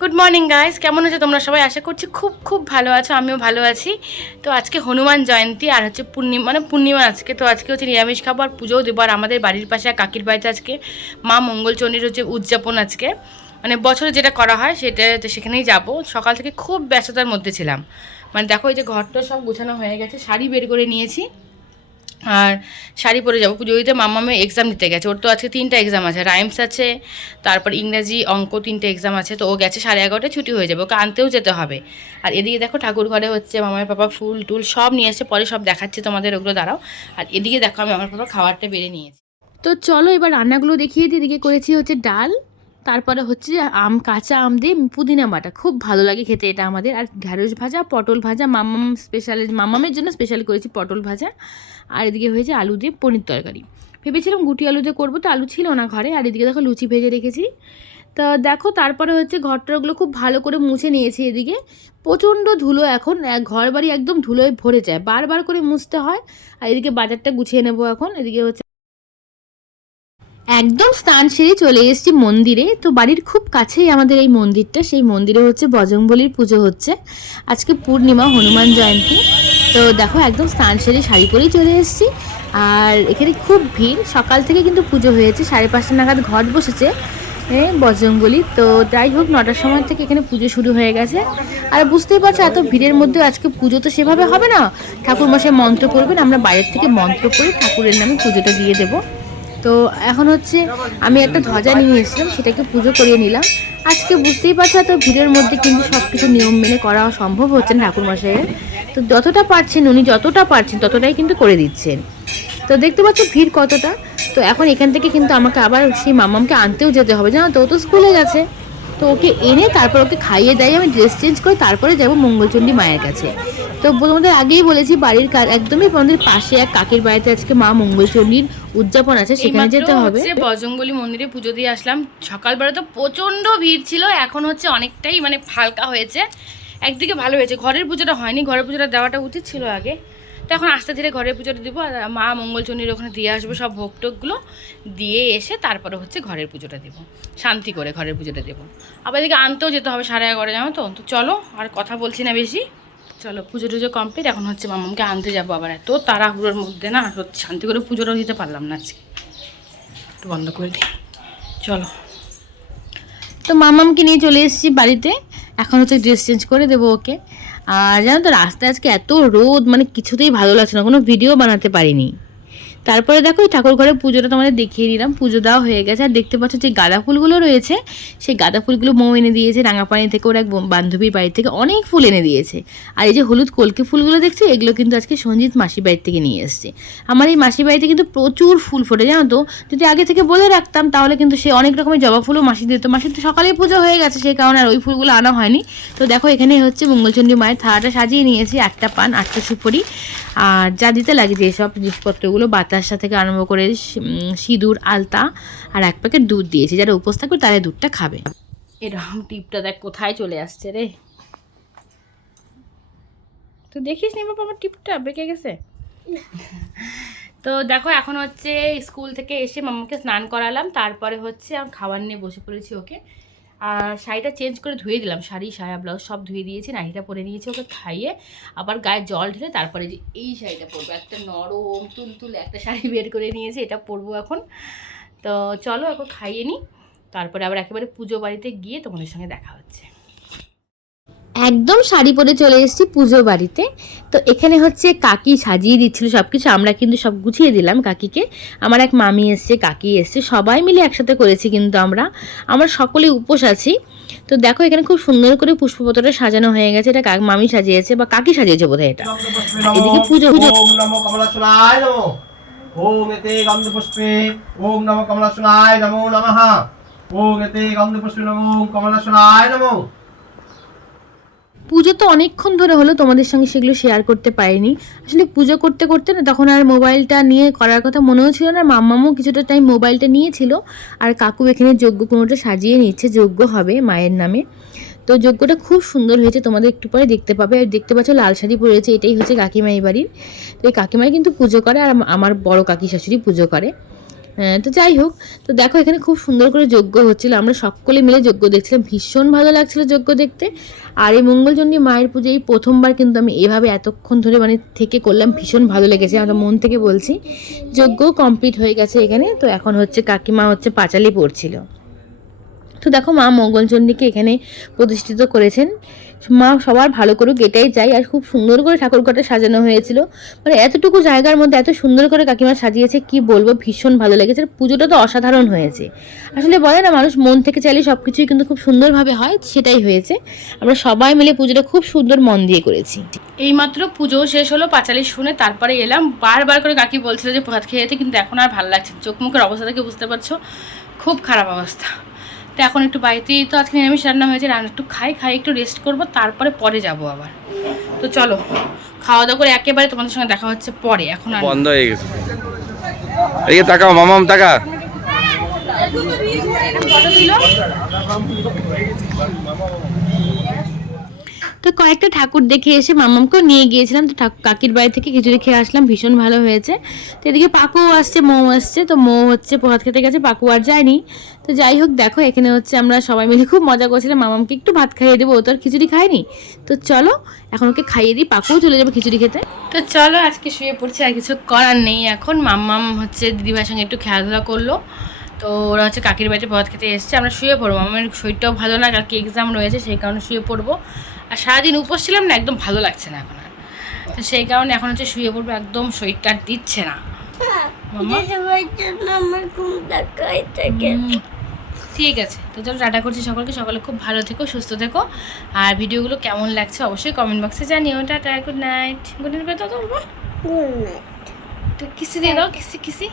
Good morning guys, কেমন আছো তোমরা সবাই? আশা করছি খুব খুব ভালো আছো, আমিও ভালো আছি। তো আজকে হনুমান জয়ন্তী আর হচ্ছে পূর্ণিমা আজকে। তো আজকে হচ্ছে নিরামিষ খাবো আর পুজোও দেবো। আর আমাদের বাড়ির পাশে কাকির বাড়িতে আজকে মা মঙ্গলচণ্ডীর হচ্ছে উদযাপন আজকে, মানে বছরে যেটা করা হয় সেটা, তো সেখানেই যাবো। সকাল থেকে খুব ব্যস্ততার মধ্যে ছিলাম। মানে দেখো এই যে ঘরটা সব গোছানো হয়ে গেছে, শাড়ি বের করে নিয়েছি আর শাড়ি পরে যাবো পুজো দিতে। মাম্মামে এক্সাম দিতে গেছে, ওর তো আজকে 3টা এক্সাম আছে, রাইমস আছে, তারপর ইংরাজি অঙ্ক 3টে এক্সাম আছে। তো ও গেছে 11:30টায় ছুটি হয়ে যাবে, ওকে আনতেও যেতে হবে। আর এদিকে দেখো ঠাকুর ঘরে হচ্ছে মামার পাপা ফুল টুল সব নিয়ে এসছে, পরে সব দেখাচ্ছে তোমাদের, ওগুলো দাঁড়াও। আর এদিকে দেখো আমি আমার পাপা খাবারটা বেড়ে নিয়েছি। তো চলো এবার রান্নাগুলো দেখিয়ে দিই। এদিকে করেছি হচ্ছে ডাল, তারপরে হচ্ছে কাঁচা আম দিয়ে পুদিনা বাটা, খুব ভালো লাগে খেতে এটা আমাদের। আর ঢ্যাঁড়স ভাজা, পটল ভাজা, মাম্মামের জন্য স্পেশাল করেছি পটল ভাজা। আর এদিকে হয়েছে আলু দিয়ে পনির তরকারি। ভেবেছিলাম গুটি আলু দিয়ে করবো, তো আলু ছিল না ঘরে। আর এদিকে দেখো লুচি ভেজে রেখেছি। তা দেখো তারপরে হচ্ছে ঘরটাগুলো খুব ভালো করে মুছে নিয়েছি। এদিকে প্রচণ্ড ধুলো, এখন ঘর বাড়ি একদম ধুলোয় ভরে যায়, বারবার করে মুছতে হয়। আর এদিকে বাজারটা গুছিয়ে নেবো এখন। এদিকে হচ্ছে একদম স্নান সেরে চলে এসেছি মন্দিরে। তো বাড়ির খুব কাছেই আমাদের এই মন্দিরটা, সেই মন্দিরে হচ্ছে বজরংবলীর পুজো হচ্ছে আজকে, পূর্ণিমা, হনুমান জয়ন্তী। তো দেখো একদম স্নান সেরে শাড়ি পরেই চলে এসেছি। আর এখানে খুব ভিড়, সকাল থেকে কিন্তু পুজো হয়েছে, 5:30 নাগাদ ঘট বসেছে বজরংবলী। তো যাই হোক 9টার সময় থেকে এখানে পুজো শুরু হয়ে গেছে। আর বুঝতেই পারছো এত ভিড়ের মধ্যে আজকে পুজো তো সেভাবে হবে না, ঠাকুরমশাই মন্ত্র করবেন, আমরা বাইরের থেকে মন্ত্র করে ঠাকুরের নামে পুজোটা দিয়ে দেবো। তো এখন হচ্ছে আমি একটা ধ্বজা নিয়ে এসেছিলাম, সেটাকে পুজো করিয়ে নিলাম। আজকে বুঝতেই পারছো এত ভিড়ের মধ্যে কিন্তু সব কিছু নিয়ম মেনে করা সম্ভব হচ্ছে না ঠাকুরমশাইয়ের। তো যতটা পারছেন উনি, যতটা পারছেন ততটাই কিন্তু করে দিচ্ছেন। তো দেখতে পাচ্ছ ভিড় কতটা। তো এখন এখান থেকে কিন্তু আমাকে আবার সেই মামামকে আনতেও যেতে হবে, জানো তো, ও তো স্কুলে গেছে। তো ওকে এনে তারপর ওকে খাইয়ে দেয়, আমি ড্রেস চেঞ্জ করে তারপরে যাবো মঙ্গলচণ্ডী মায়ের কাছে। তো তোমাদের আগেই বলেছি বাড়ির একদমই আমাদের পাশে এক কাকির বাড়িতে আজকে মা মঙ্গলচণ্ডীর উদযাপন আছে, সেখানে যেতে হবে। বজরংবলী মন্দিরে পুজো দিয়ে আসলাম। সকালবেলা তো প্রচণ্ড ভিড় ছিল, এখন হচ্ছে অনেকটাই মানে হালকা হয়েছে। একদিকে ভালো হয়েছে, ঘরের পুজোটা হয়নি, ঘরের পুজোটা দেওয়াটা উচিত ছিল আগে। তো এখন আস্তে ধীরে ঘরের পুজোটা দেবো। আর মা মঙ্গলচণ্ডীর ওখানে দিয়ে আসবো সব ভোগ টোকগুলো, দিয়ে এসে তারপরে হচ্ছে ঘরের পুজোটা দেবো, শান্তি করে ঘরের পুজোটা দেবো। আবার এদিকে আনতেও যেতে হবে 11:30, জানো তো। তো চলো আর কথা বলছি না বেশি, চলো পুজো টুজো কমপ্লিট। এখন হচ্ছে মামামকে আনতে যাবো। আবার এত তাড়াহুড়োর মধ্যে না সত্যি শান্তি করে পুজোটাও দিতে পারলাম না আজকে, একটু বন্ধ করে দিই। চলো, তো মামামকে নিয়ে চলে এসেছি বাড়িতে। এখন হচ্ছে ড্রেস চেঞ্জ করে দেবো ওকে। আর জানো তো রাস্তায় আজকে এত রোদ, মানে কিছুতেই ভালো লাগছে না, কোনো ভিডিও বানাতে পারিনি। তারপরে দেখো এই ঠাকুর ঘরে পুজোটা তোমাদের দেখিয়ে দিলাম, পুজো দেওয়া হয়ে গেছে। আর দেখতে পাচ্ছ যে গাঁদা ফুলগুলো রয়েছে, সেই গাঁদা ফুলগুলো মৌ এনে দিয়েছে রাঙাপানি থেকে, ওর এক বান্ধবীর বাড়ি থেকে অনেক ফুল এনে দিয়েছে। আর এই যে হলুদ কলকে ফুলগুলো দেখছি, এগুলো কিন্তু আজকে সঞ্জিত মাসির বাড়ির থেকে নিয়ে এসছে। আমার এই মাসির বাড়িতে কিন্তু প্রচুর ফুল ফোটে, জানো তো। যদি আগে থেকে বলে রাখতাম তাহলে কিন্তু সে অনেক রকমের জবা ফুলও মাসি দিত। মাসির তো সকালেই পুজো হয়ে গেছে, সেই কারণে আর ওই ফুলগুলো আনা হয়নি। তো দেখো এখানে হচ্ছে মঙ্গলচণ্ডী মায়ের থালাটা সাজিয়ে নিয়েছি, 8টা পান, 8টা সুপারি, আর যা দিতে লাগে যেসব জিনিসপত্রগুলো, বাতাসা থেকে আরম্ভ করে সিঁদুর, আলতা, আর 1 প্যাকেট দুধ দিয়েছি। যারা উপোস থাকবে তারা দুধটা খাবে। এরকম টিপটা দেখ কোথায় চলে আসছে রে, তো দেখিস নি বাবা আমার টিপটা বেঁকে গেছে। তো দেখো এখন হচ্ছে স্কুল থেকে এসে মামাকে স্নান করালাম, তারপরে হচ্ছে আমি খাবার নিয়ে বসে পড়েছি ওকে। আর শাড়িটা চেঞ্জ করে ধুয়ে দিলাম, শাড়ি সায়া ব্লাউজ সব ধুয়ে দিয়েছি, নাইটা পরে নিয়েছি ওকে খাইয়ে। আবার গায়ে জল ঢেলে তারপরে যে এই শাড়িটা পরবো, একটা নরম তুলতুলে একটা শাড়ি বের করে নিয়েছি, এটা পরবো এখন। তো চলো এখন খাইয়ে নিই, তারপরে আবার একেবারে পুজো বাড়িতে গিয়ে তোমাদের সঙ্গে দেখা হচ্ছে। একদম শাড়ি পরে চলে এসেছি পুজো বাড়িতে। তো এখানে হচ্ছে কাকি সাজিয়ে দিচ্ছিল সব কিছু, আমরা কিন্তু সব গুছিয়ে দিলাম কাকিকে। আমার এক মামি এসছে, কাকি এসছে, সবাই মিলে একসাথে করেছি কিন্তু আমরা সকলে উপোস আছি। তো দেখো এখানে খুব সুন্দর করে পুষ্পপত্রটা সাজানো হয়ে গেছে, এটা মামি সাজিয়েছে বা কাকি সাজিয়েছে বোধহয় এটা। এদিকে পুজো ওম নমো কমলাসনায় নমো। ওম এতে গন্ধপুষ্পে ওম নমো কমলাসনায় নমো নমঃ। ওম এতে গন্ধপুষ্পে নমো কমলাসনায় নমো। পুজো তো অনেকক্ষণ ধরে হলো, তোমাদের সঙ্গে সেগুলো শেয়ার করতে পারিনি। আসলে পুজো করতে করতে না তখন আর মোবাইলটা নিয়ে করার কথা মনেও ছিল না, মাম্মামও কিছুটা টাইম মোবাইলটা নিয়েছিল। আর কাকু এখানে যজ্ঞ কুমোরটা সাজিয়ে নিচ্ছে, যজ্ঞ হবে মায়ের নামে। তো যজ্ঞটা খুব সুন্দর হয়েছে, তোমাদের একটু পরে দেখতে পাবে। আর দেখতে পাচ্ছ লাল শাড়ি পরেছে, এটাই হচ্ছে কাকিমাই বাড়ির। তো এই কাকিমাই কিন্তু পুজো করে, আর আমার বড় কাকি শাশুড়ি পুজো করে। তো যাই হোক, তো দেখো এখানে খুব সুন্দর করে যজ্ঞ হচ্ছিল, আমরা সকলে মিলে যজ্ঞ দেখছিলাম, ভীষণ ভালো লাগছিল যজ্ঞ দেখতে। আর এই মঙ্গলচণ্ডী মায়ের পুজো এই প্রথমবার কিন্তু আমি এভাবে এতক্ষণ ধরে মানে থেকে করলাম, ভীষণ ভালো লেগেছে, আমরা মন থেকে বলছি। যজ্ঞ কমপ্লিট হয়ে গেছে এখানে, তো এখন হচ্ছে কাকিমা হচ্ছে পাঁচালি পড়ছিল। তো দেখো মা মঙ্গলচণ্ডীকে এখানে প্রতিষ্ঠিত করেছেন, মা সবার ভালো করুক এটাই চাই। আর খুব সুন্দর করে ঠাকুরঘরটা সাজানো হয়েছিল, মানে এতটুকু জায়গার মধ্যে এত সুন্দর করে কাকিমা সাজিয়েছে কি বলবো, ভীষণ ভালো লেগেছে। আর পুজোটা তো অসাধারণ হয়েছে, আসলে বলে না মানুষ মন থেকে চাইলে সব কিছুই কিন্তু খুব সুন্দরভাবে হয়, সেটাই হয়েছে। আমরা সবাই মিলে পুজোটা খুব সুন্দর মন দিয়ে করেছি। এইমাত্র পুজো শেষ হলো, পাঁচালি শুনে তারপরে এলাম। বারবার করে কাকি বলছিল যে ভাত খেয়ে যেতে, কিন্তু এখন আর ভালো লাগছে, চোখ মুখের অবস্থা থেকে বুঝতে পারছো খুব খারাপ অবস্থা। তো এখন একটু বাড়িতেই তো আজকে নিরামিষ রান্না হয়েছে, রান্না একটু খাই একটু রেস্ট করব, তারপরে পরে যাব আবার। তো চলো খাওয়া দাওয়া করে একেবারে তোমাদের সঙ্গে দেখা হচ্ছে পরে। এখন আর বন্ধ হয়ে গেছে। এই তাকাও মামাম তাকা। তো কয়েকটা ঠাকুর দেখে এসে মামামকেও নিয়ে গিয়েছিলাম, তো কাকির বাড়ি থেকে খিচুড়ি খেয়ে আসলাম, ভীষণ ভালো হয়েছে। তো এদিকে পাকুও আসছে, মৌ আসছে, তো মৌ হচ্ছে প্রসাদ খেতে গেছে, পাকু আর যায়নি। তো যাই হোক দেখো এখানে হচ্ছে আমরা সবাই মিলে খুব মজা করছিলাম, মামামকে একটু ভাত খাইয়ে দেবো, ও তো আর খিচুড়ি খায়নি। তো চলো এখন ওকে খাইয়ে দিই, পাকুও চলে যাবে খিচুড়ি খেতে। তো চলো আজকে শুয়ে পড়ছি, আর কিছু করার নেই এখন। মাম্মাম হচ্ছে দিদিভাইয়ের সঙ্গে একটু খেলাধুলা করলো, তো ওরা হচ্ছে কাকির বাড়িতে ভাত খেতে এসছে, আমরা শুয়ে পড়বো। আমার শরীরটাও ভালো না, কালকে এক্সাম রয়েছে, সেই কারণে শুয়ে পড়বো। আর সারাদিন উপোস ছিলাম না, একদম ভালো লাগছে না এখন আর, তো সেই কারণে এখন হচ্ছে শুয়ে পড়বো, একদম শরীরটা আর দিচ্ছে না। ঠিক আছে, তো চলো টাটা করছি সকলকে, সকালে খুব ভালো থেকো, সুস্থ থেকো। আর ভিডিওগুলো কেমন লাগছে অবশ্যই কমেন্ট বক্সে জানিও। Tata, good night. Good night করে দাও, তো কিসি দিয়ে দাও, কিসি।